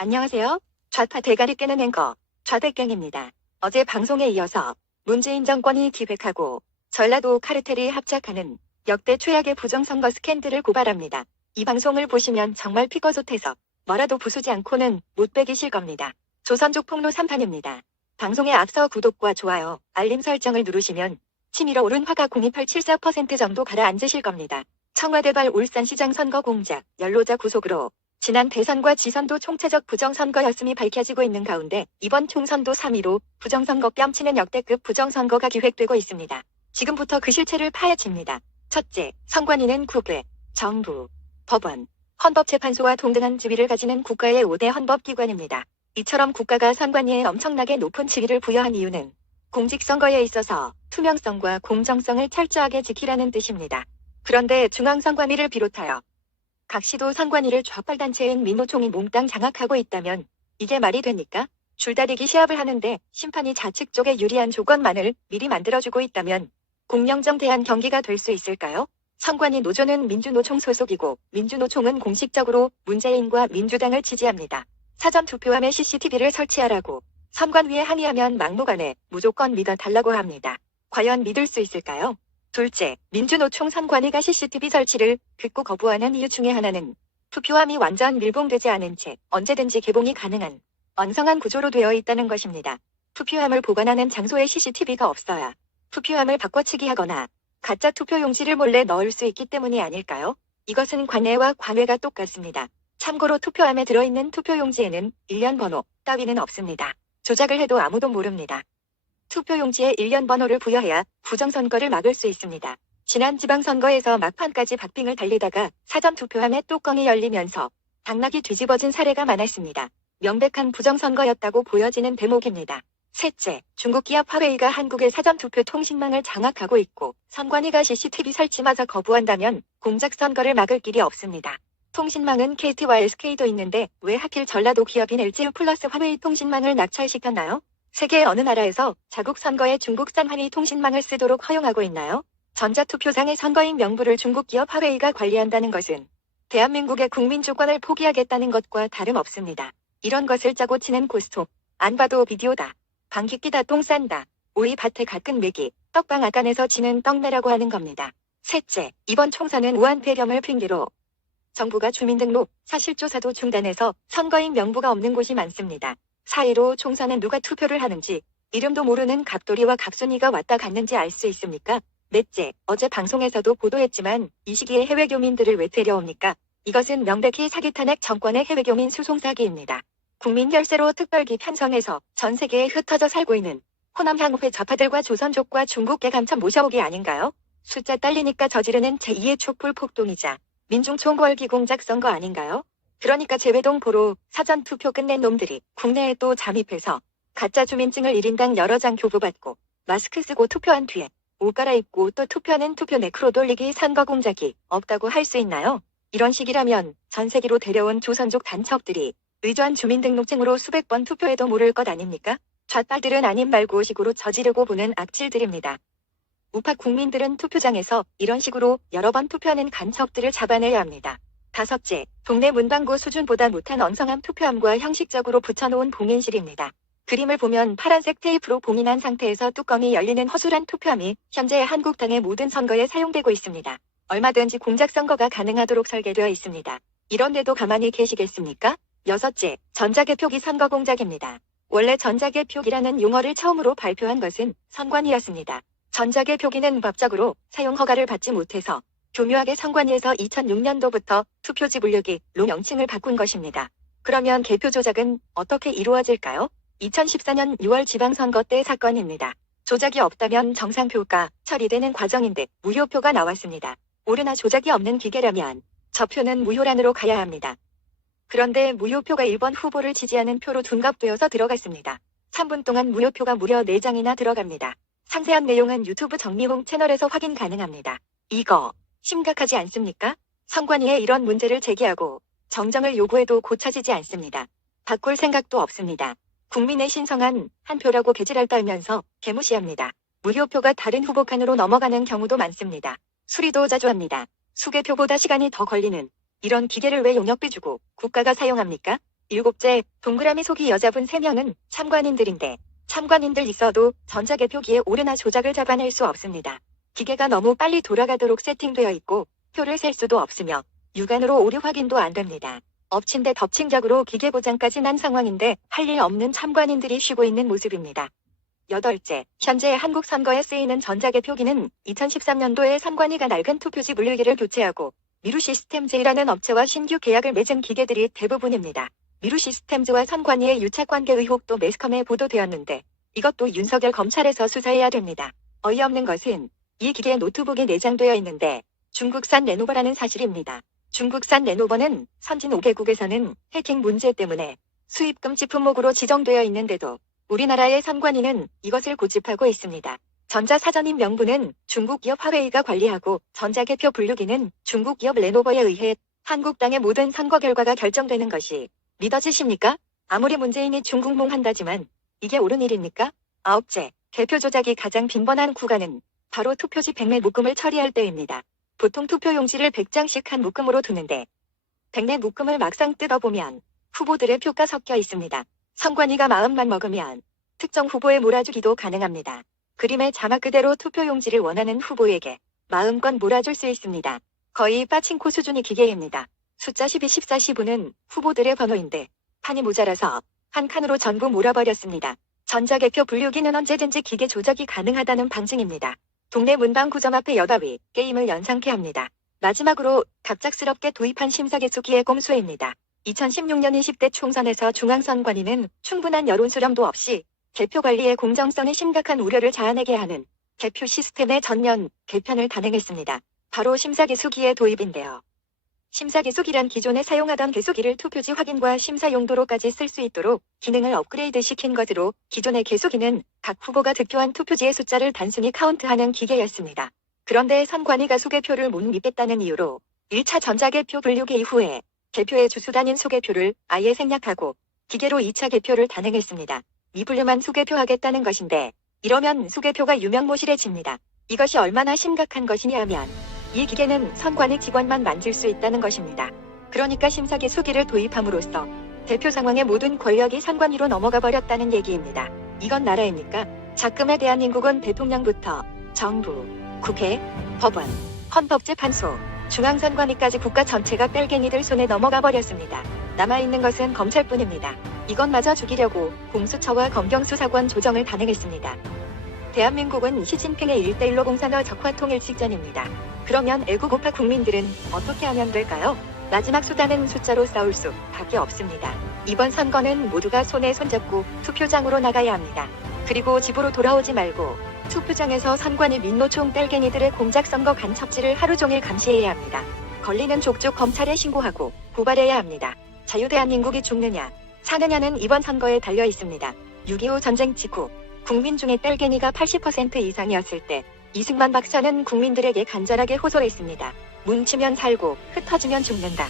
안녕하세요. 좌파 대가리 깨는 앵커 좌대경입니다. 어제 방송에 이어서 문재인 정권이 기획하고 전라도 카르텔이 합작하는 역대 최악의 부정선거 스캔들을 고발합니다. 이 방송을 보시면 정말 피꺼솥해서 뭐라도 부수지 않고는 못 베기실 겁니다. 조선족 폭로 3판입니다. 방송에 앞서 구독과 좋아요, 알림 설정을 누르시면 치밀어 오른 화가 0.2874% 정도 가라앉으실 겁니다. 청와대발 울산시장 선거 공작, 연로자 구속으로 지난 대선과 지선도 총체적 부정선거였음이 밝혀지고 있는 가운데 이번 총선도 3.15 부정선거 뺨치는 역대급 부정선거가 기획되고 있습니다. 지금부터 그 실체를 파헤칩니다. 첫째, 선관위는 국회, 정부, 법원, 헌법재판소와 동등한 지위를 가지는 국가의 5대 헌법기관입니다. 이처럼 국가가 선관위에 엄청나게 높은 지위를 부여한 이유는 공직선거에 있어서 투명성과 공정성을 철저하게 지키라는 뜻입니다. 그런데 중앙선관위를 비롯하여 각 시도 선관위를 좌빨단체인 민노총이 몽땅 장악하고 있다면 이게 말이 됩니까? 줄다리기 시합을 하는데 심판이 좌측 쪽에 유리한 조건만을 미리 만들어주고 있다면 공명정 대한 경기가 될 수 있을까요? 선관위 노조는 민주노총 소속이고 민주노총은 공식적으로 문재인과 민주당을 지지합니다. 사전투표함에 CCTV를 설치하라고 선관위에 항의하면 막무가내 무조건 믿어달라고 합니다. 과연 믿을 수 있을까요? 둘째, 민주노총 선관위가 CCTV 설치를 극구 거부하는 이유 중에 하나는 투표함이 완전 밀봉되지 않은 채 언제든지 개봉이 가능한 엉성한 구조로 되어 있다는 것입니다. 투표함을 보관하는 장소에 CCTV가 없어야 투표함을 바꿔치기하거나 가짜 투표용지를 몰래 넣을 수 있기 때문이 아닐까요? 이것은 관내와 과외가 똑같습니다. 참고로 투표함에 들어있는 투표용지에는 일련 번호 따위는 없습니다. 조작을 해도 아무도 모릅니다. 투표용지에 일련 번호를 부여해야 부정선거를 막을 수 있습니다. 지난 지방선거에서 막판까지 박빙을 달리다가 사전투표함에 뚜껑이 열리면서 당락이 뒤집어진 사례가 많았습니다. 명백한 부정선거였다고 보여지는 대목입니다. 셋째, 중국 기업 화웨이가 한국의 사전투표 통신망을 장악하고 있고 선관위가 CCTV 설치마저 거부한다면 공작선거를 막을 길이 없습니다. 통신망은 KT와 SK도 있는데 왜 하필 전라도 기업인 LGU 플러스 화웨이 통신망을 낙찰시켰나요? 세계 어느 나라에서 자국 선거에 중국산 화웨이 통신망을 쓰도록 허용하고 있나요? 전자투표장의 선거인 명부를 중국 기업 화웨이가 관리한다는 것은 대한민국의 국민 주권을 포기하겠다는 것과 다름없습니다. 이런 것을 짜고 치는 고스톱, 안 봐도 비디오다. 방귀 끼다 똥 싼다. 오이 밭에 가끔 매기, 떡방 아간에서 지는 떡내라고 하는 겁니다. 셋째, 이번 총선은 우한 폐렴을 핑계로 정부가 주민등록, 사실조사도 중단해서 선거인 명부가 없는 곳이 많습니다. 4.15 총선은 누가 투표를 하는지 이름도 모르는 갑돌이와 갑순이가 왔다 갔는지 알 수 있습니까? 넷째, 어제 방송에서도 보도했지만 이 시기에 해외교민들을 왜 데려옵니까? 이것은 명백히 사기탄핵 정권의 해외교민 수송 사기입니다. 국민 결세로 특별기 편성해서 전 세계에 흩어져 살고 있는 호남 향후회 좌파들과 조선족과 중국계 감천 모셔오기 아닌가요? 숫자 딸리니까 저지르는 제2의 촛불 폭동이자 민중 총궐기 공작 선거 아닌가요? 그러니까 재외동 보로 사전투표 끝낸 놈들이 국내에 또 잠입해서 가짜 주민증을 1인당 여러 장 교부받고 마스크 쓰고 투표한 뒤에 옷 갈아입고 또 투표하는 투표 네크로 돌리기 선거 공작이 없다고 할 수 있나요? 이런 식이라면 전 세계로 데려온 조선족 단첩들이 의조한 주민등록증으로 수백 번 투표해도 모를 것 아닙니까? 좌빨들은 아님 말고 식으로 저지르고 보는 악질들입니다. 우파 국민들은 투표장에서 이런 식으로 여러 번 투표하는 간첩들을 잡아내야 합니다. 다섯째, 동네 문방구 수준보다 못한 엉성한 투표함과 형식적으로 붙여놓은 봉인실입니다. 그림을 보면 파란색 테이프로 봉인한 상태에서 뚜껑이 열리는 허술한 투표함이 현재 한국당의 모든 선거에 사용되고 있습니다. 얼마든지 공작선거가 가능하도록 설계되어 있습니다. 이런데도 가만히 계시겠습니까? 여섯째, 전자개표기 선거 공작입니다. 원래 전자개표기라는 용어를 처음으로 발표한 것은 선관위였습니다. 전자개표기는 법적으로 사용 허가를 받지 못해서 교묘하게 선관위에서 2006년도부터 투표지 분류기로 명칭을 바꾼 것입니다. 그러면 개표 조작은 어떻게 이루어질까요? 2014년 6월 지방선거 때 사건입니다. 조작이 없다면 정상표가 처리되는 과정인데 무효표가 나왔습니다. 오르나 조작이 없는 기계라면 저 표는 무효란으로 가야 합니다. 그런데 무효표가 1번 후보를 지지하는 표로 둔갑되어서 들어갔습니다. 3분 동안 무효표가 무려 4장이나 들어갑니다. 상세한 내용은 유튜브 정미홍 채널에서 확인 가능합니다. 이거 심각하지 않습니까? 선관위에 이런 문제를 제기하고 정정을 요구해도 고쳐지지 않습니다. 바꿀 생각도 없습니다. 국민의 신성한 한 표라고 개지랄 떨면서 개무시합니다. 무효표가 다른 후보 칸으로 넘어가는 경우도 많습니다. 수리도 자주 합니다. 수개표보다 시간이 더 걸리는 이런 기계를 왜 용역비 주고 국가가 사용합니까? 일곱째, 동그라미 속이 여자분 3명은 참관인들인데 참관인들 있어도 전자개표기에 오류나 조작을 잡아낼 수 없습니다. 기계가 너무 빨리 돌아가도록 세팅되어 있고 표를 셀 수도 없으며 육안으로 오류 확인도 안 됩니다. 엎친 데 덮친 격으로 기계 고장까지 난 상황인데 할 일 없는 참관인들이 쉬고 있는 모습입니다. 여덟째, 현재 한국 선거에 쓰이는 전자개표기는 2013년도에 선관위가 낡은 투표지 분류기를 교체하고 미루시스템즈라는 업체와 신규 계약을 맺은 기계들이 대부분입니다. 미루시스템즈와 선관위의 유착관계 의혹도 매스컴에 보도되었는데 이것도 윤석열 검찰에서 수사해야 됩니다. 어이없는 것은 이 기계에 노트북이 내장되어 있는데 중국산 레노버라는 사실입니다. 중국산 레노버는 선진 5개국에서는 해킹 문제 때문에 수입 금지 품목으로 지정되어 있는데도 우리나라의 선관위는 이것을 고집하고 있습니다. 전자사전인 명부는 중국 기업 화웨이가 관리하고 전자개표 분류기는 중국 기업 레노버에 의해 한국 땅의 모든 선거 결과가 결정되는 것이 믿어지십니까? 아무리 문재인이 중국몽한다지만 이게 옳은 일입니까? 아홉째, 개표 조작이 가장 빈번한 구간은 바로 투표지 백내 묶음을 처리할 때입니다. 보통 투표용지를 100장씩 한 묶음으로 두는데 백내 묶음을 막상 뜯어보면 후보들의 표가 섞여 있습니다. 선관위가 마음만 먹으면 특정 후보에 몰아주기도 가능합니다. 그림의 자막 그대로 투표용지를 원하는 후보에게 마음껏 몰아줄 수 있습니다. 거의 빠칭코 수준의 기계입니다. 숫자 12, 14, 15는 후보들의 번호인데 판이 모자라서 한 칸으로 전부 몰아버렸습니다. 전자개표 분류기는 언제든지 기계 조작이 가능하다는 방증입니다. 동네 문방구점 앞에 여바위 게임을 연상케 합니다. 마지막으로 갑작스럽게 도입한 심사개수기의 꼼수입니다. 2016년 20대 총선에서 중앙선관위는 충분한 여론 수렴도 없이 개표 관리의 공정성에 심각한 우려를 자아내게 하는 개표 시스템의 전면 개편을 단행했습니다. 바로 심사개수기의 도입인데요. 심사개수기란 기존에 사용하던 개수기를 투표지 확인과 심사 용도로까지 쓸 수 있도록 기능을 업그레이드 시킨 것으로 기존의 개수기는 각 후보가 득표한 투표지의 숫자를 단순히 카운트하는 기계였습니다. 그런데 선관위가 수개표를 못 믿겠다는 이유로 1차 전자개표 분류기 이후에 개표의 주수단인 수개표를 아예 생략하고 기계로 2차 개표를 단행했습니다. 미분류만 수개표하겠다는 것인데 이러면 수개표가 유명무실해집니다. 이것이 얼마나 심각한 것이냐 하면 이 기계는 선관위 직원만 만질 수 있다는 것입니다. 그러니까 심사개수기를 도입함으로써 대표 상황의 모든 권력이 선관위로 넘어가 버렸다는 얘기입니다. 이건 나라입니까? 작금의 대한민국은 대통령부터 정부, 국회, 법원, 헌법재판소, 중앙선관위까지 국가 전체가 뺄갱이들 손에 넘어가 버렸습니다. 남아있는 것은 검찰뿐입니다. 이것마저 죽이려고 공수처와 검경수사권 조정을 단행했습니다. 대한민국은 시진핑의 1:1로 공산화 적화 통일 직전입니다. 그러면 애국우파 국민들은 어떻게 하면 될까요? 마지막 수단은 숫자로 싸울 수밖에 없습니다. 이번 선거는 모두가 손에 손잡고 투표장으로 나가야 합니다. 그리고 집으로 돌아오지 말고 투표장에서 선관위 민노총 뺄갱이들의 공작선거 간첩질을 하루 종일 감시해야 합니다. 걸리는 족족 검찰에 신고하고 고발해야 합니다. 자유대한민국이 죽느냐 사느냐는 이번 선거에 달려 있습니다. 6.25 전쟁 직후 국민 중에 뺄갱이가 80% 이상이었을 때 이승만 박사는 국민들에게 간절하게 호소했습니다. 뭉치면 살고 흩어지면 죽는다.